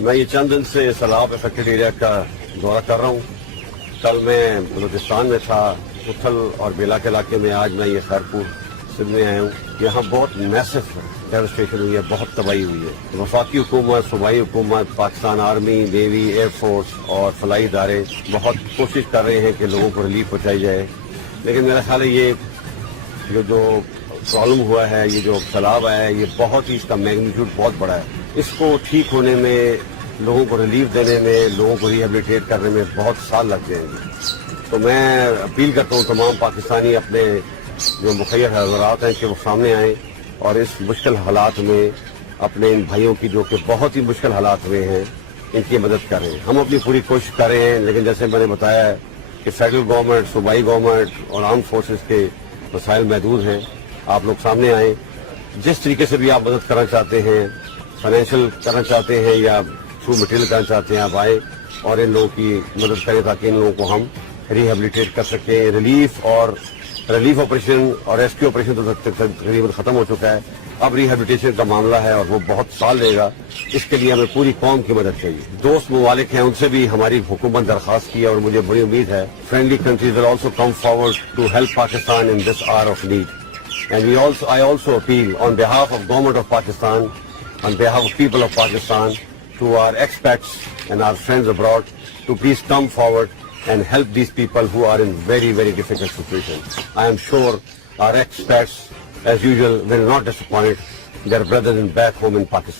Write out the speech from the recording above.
میں یہ چند دن سے سیلاب افیکٹڈ ایریا کا دورہ کر رہا ہوں. کل میں بلوچستان میں تھا, اتھل اور بیلا کے علاقے میں. آج میں یہ خیرپور سندھ میں آیا ہوں. یہاں بہت میسو ڈیواسٹیشن ہوئی ہے, بہت تباہی ہوئی ہے. وفاقی حکومت, صوبائی حکومت, Pakistan army, navy, air force اور فلاحی ادارے بہت کوشش کر رہے ہیں کہ لوگوں کو ریلیف پہنچائی جائے. لیکن میرا خیال ہے یہ جو پرابلم ہوا ہے, یہ جو سیلاب آیا ہے, یہ بہت ہی, اس کا میگنیٹیوڈ بہت بڑا ہے. اس کو ٹھیک ہونے میں, لوگوں کو ریلیف دینے میں, لوگوں کو ریہیبلیٹیٹ کرنے میں بہت سال لگ جائیں گے. تو میں اپیل کرتا ہوں تمام پاکستانی اپنے جو مخیر حضرات ہیں کہ وہ سامنے آئیں اور اس مشکل حالات میں اپنے ان بھائیوں کی, جو کہ بہت ہی مشکل حالات میں ہیں, ان کی مدد کریں. ہم اپنی پوری کوشش کر رہے ہیں, لیکن جیسے میں نے بتایا ہے کہ فیڈرل گورنمنٹ, صوبائی گورنمنٹ اور آرم فورسز کے وسائل محدود ہیں. آپ لوگ سامنے آئیں, جس طریقے سے بھی آپ مدد کرنا چاہتے ہیں, فائنینشیل کرنا چاہتے ہیں یا تھرو مٹیریل کرنا چاہتے ہیں, آپ آئیں اور ان لوگوں کی مدد کریں تاکہ ان لوگوں کو ہم ریہیبلیٹیٹ کر سکیں. ریلیف آپریشن اور ریسکیو آپریشن تو تقریباً ختم ہو چکا ہے. اب ریہیبلیٹیشن کا معاملہ ہے اور وہ بہت سال لے گا. اس کے لیے ہمیں پوری قوم کی مدد چاہیے. دوست ممالک ہیں, ان سے بھی ہماری حکومت درخواست کی ہے اور مجھے بڑی امید ہے friendly countries will also come forward to help Pakistan in this hour of need. And I also appeal on behalf of Government of Pakistan, on behalf of people of Pakistan, to our expats and our friends abroad to please come forward and help these people who are in very, very difficult situations. I am sure our expats, as usual, will not disappoint their brothers back home in Pakistan.